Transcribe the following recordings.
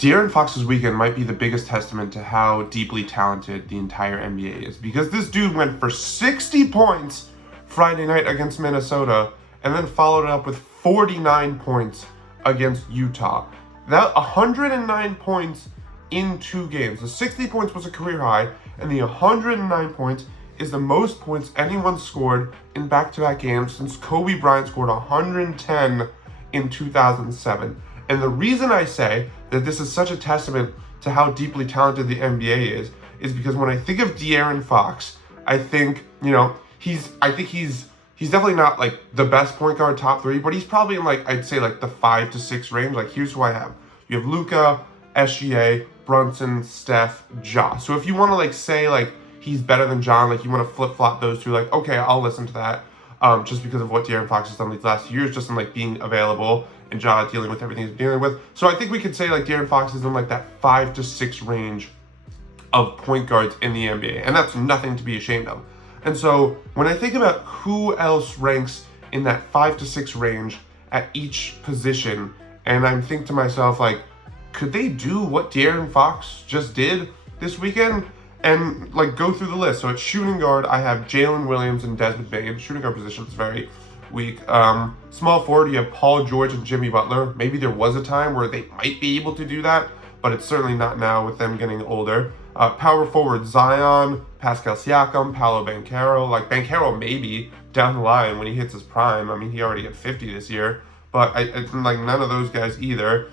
De'Aaron Fox's weekend might be the biggest testament to how deeply talented the entire NBA is, because this dude went for 60 points Friday night against Minnesota and then followed it up with 49 points against Utah. That 109 points in 2 games. The 60 points was a career high, and the 109 points is the most points anyone scored in back-to-back games since Kobe Bryant scored 110 in 2007. And the reason I say that this is such a testament to how deeply talented the NBA is because when I think of De'Aaron Fox, I think, he's definitely not like the best point guard top 3, but he's probably in I'd say the 5 to 6 range. Here's who I have. You have Luka, SGA, Brunson, Steph, Ja. So if you want to say he's better than John, you want to flip-flop those two, okay, I'll listen to that. Just because of what De'Aaron Fox has done these last few years, just in being available and Ja dealing with everything he's dealing with. So I think we could say De'Aaron Fox is in that 5 to 6 range of point guards in the NBA, and that's nothing to be ashamed of. And so when I think about who else ranks in that 5 to 6 range at each position, and I'm thinking to myself could they do what De'Aaron Fox just did this weekend? And go through the list. So at shooting guard, I have Jalen Williams and Desmond Bane. Shooting guard position is very weak. Small forward, you have Paul George and Jimmy Butler. Maybe there was a time where they might be able to do that, but it's certainly not now with them getting older. Power forward, Zion, Pascal Siakam, Paolo Banchero. Banchero maybe down the line when he hits his prime. I mean, he already hit 50 this year, but I none of those guys either.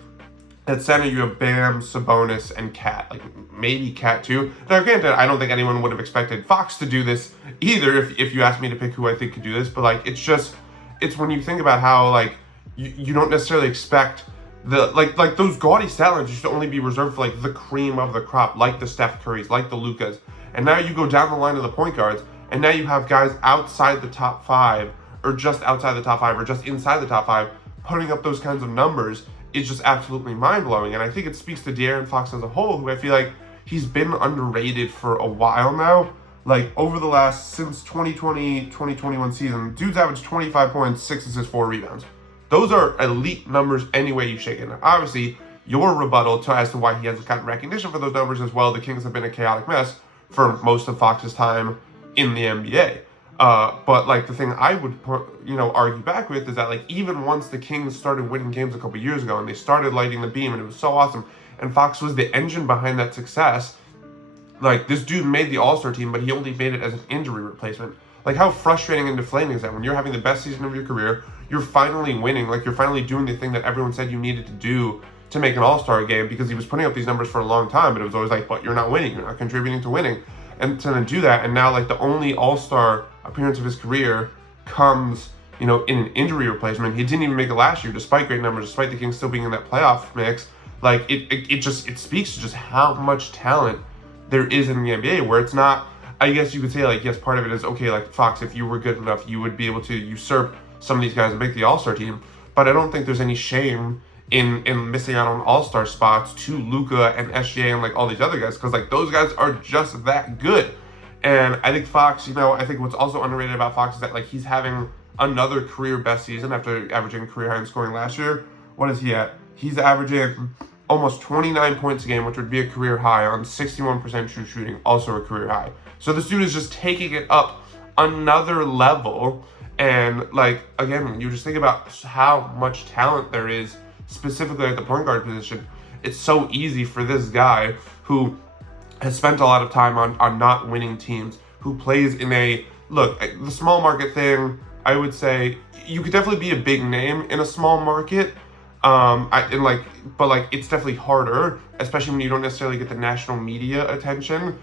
At center, you have Bam, Sabonis, and Cat. Maybe Cat too. Now, granted, I don't think anyone would have expected Fox to do this either if you asked me to pick who I think could do this. But, it's when you think about how, you don't necessarily expect those gaudy stat lines used to only be reserved for, the cream of the crop, like the Steph Currys, like the Lukas. And now you go down the line of the point guards, and now you have guys outside the top 5, or just outside the top 5, or just inside the top 5, putting up those kinds of numbers. Is just absolutely mind-blowing. And I think it speaks to De'Aaron Fox as a whole, who I feel he's been underrated for a while now. Over the since 2020-2021 season, dude's averaged 25 points, 6 assists, 4 rebounds. Those are elite numbers any way you shake it. Now, obviously, your rebuttal as to why he hasn't gotten recognition for those numbers as well, the Kings have been a chaotic mess for most of Fox's time in the NBA. But the thing I would argue back with is that even once the Kings started winning games a couple years ago and they started lighting the beam and it was so awesome and Fox was the engine behind that success, this dude made the All-Star team, but he only made it as an injury replacement. How frustrating and deflating is that when you're having the best season of your career, you're finally winning, you're finally doing the thing that everyone said you needed to do to make an All-Star game, because he was putting up these numbers for a long time, but it was always but you're not winning, you're not contributing to winning. And to then do that, and now the only All-Star appearance of his career comes, in an injury replacement. He didn't even make it last year, despite great numbers, despite the Kings still being in that playoff mix. It speaks to just how much talent there is in the NBA, where it's not, I guess you could say yes, part of it is okay, Fox, if you were good enough, you would be able to usurp some of these guys and make the All-Star team. But I don't think there's any shame in missing out on All-Star spots to Luka and SGA and all these other guys, because those guys are just that good. And I think Fox, I think what's also underrated about Fox is that he's having another career best season after averaging career high in scoring last year. What is he at? He's averaging almost 29 points a game, which would be a career high on 61% true shooting, also a career high. So this dude is just taking it up another level. And again, when you just think about how much talent there is specifically at the point guard position, it's so easy for this guy who has spent a lot of time on not winning teams, who plays in the small market thing. I would say you could definitely be a big name in a small market, but it's definitely harder, especially when you don't necessarily get the national media attention,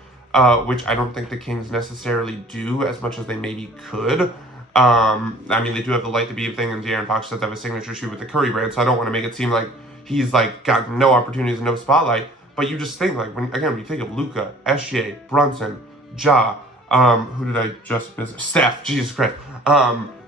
which I don't think the Kings necessarily do as much as they maybe could. They do have the light to beam thing, and De'Aaron Fox does have a signature shoe with the Curry brand, so I don't want to make it seem like he's got no opportunities and no spotlight. But you just think when you think of Luka, SGA, Brunson, Ja, who did I just miss? Steph, Jesus Christ.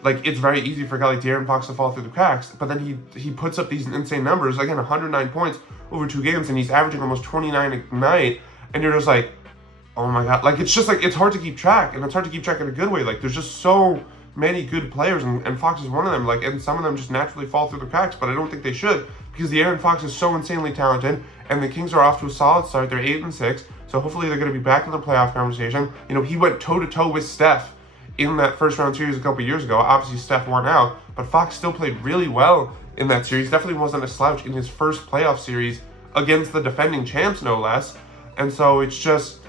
It's very easy for a guy like De'Aaron Fox to fall through the cracks, but then he puts up these insane numbers, 109 points over 2 games, and he's averaging almost 29 a night, and you're just oh my God. It's just it's hard to keep track, and it's hard to keep track in a good way. There's just so many good players, and Fox is one of them. Like, and some of them just naturally fall through the cracks, but I don't think they should, because de'Aaron Fox is so insanely talented, and the Kings are off to a solid start. They're 8-6, so hopefully they're going to be back in the playoff conversation. You know, he went toe-to-toe with Steph in that first round series a couple years ago. Obviously, Steph won out, but Fox still played really well in that series. Definitely wasn't a slouch in his first playoff series against the defending champs, no less. And so it's just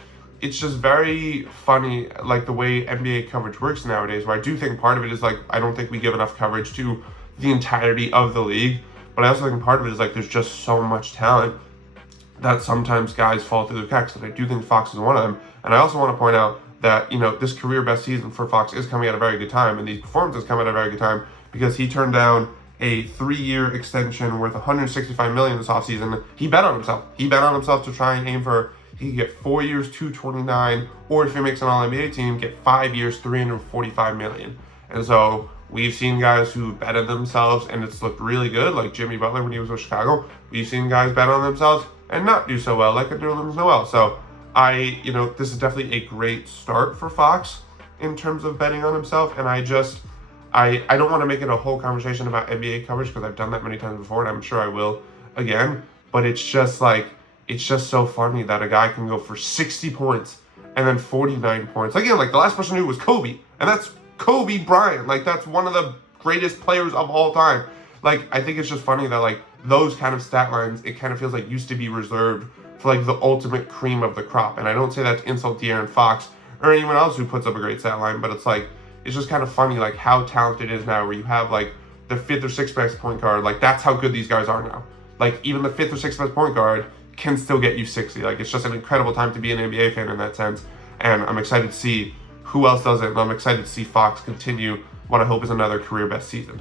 very funny, like, the way NBA coverage works nowadays, where I do think part of it is, like, I don't think we give enough coverage to the entirety of the league, but I also think part of it is, like, there's just so much talent that sometimes guys fall through the cracks, and I do think Fox is one of them. And I also want to point out that, you know, this career best season for Fox is coming at a very good time, and these performances come at a very good time, because he turned down a 3-year extension worth $165 million this offseason. He bet on himself. He bet on himself to try and aim for, he could get 4 years, $229, or if he makes an All-NBA team, get 5 years, $345 million. And so we've seen guys who bet on themselves and it's looked really good, like Jimmy Butler when he was with Chicago. We've seen guys bet on themselves and not do so well, like Nerlens Noel. So this is definitely a great start for Fox in terms of betting on himself, and I don't want to make it a whole conversation about NBA coverage, because I've done that many times before, and I'm sure I will again, but it's just so funny that a guy can go for 60 points and then 49 points. Again, like, the last person who was Kobe, and that's Kobe Bryant. Like, that's one of the greatest players of all time. Like, I think it's just funny that, like, those kind of stat lines, it kind of feels like used to be reserved for, like, the ultimate cream of the crop. And I don't say that to insult de'Aaron Fox or anyone else who puts up a great stat line, but it's like, it's just kind of funny, like, how talented it is now, where you have, like, the 5th or 6th best point guard. Like, that's how good these guys are now. Like, even the 5th or 6th best point guard can still get you 60. Like, it's just an incredible time to be an NBA fan in that sense. And I'm excited to see who else does it. And I'm excited to see Fox continue what I hope is another career best season.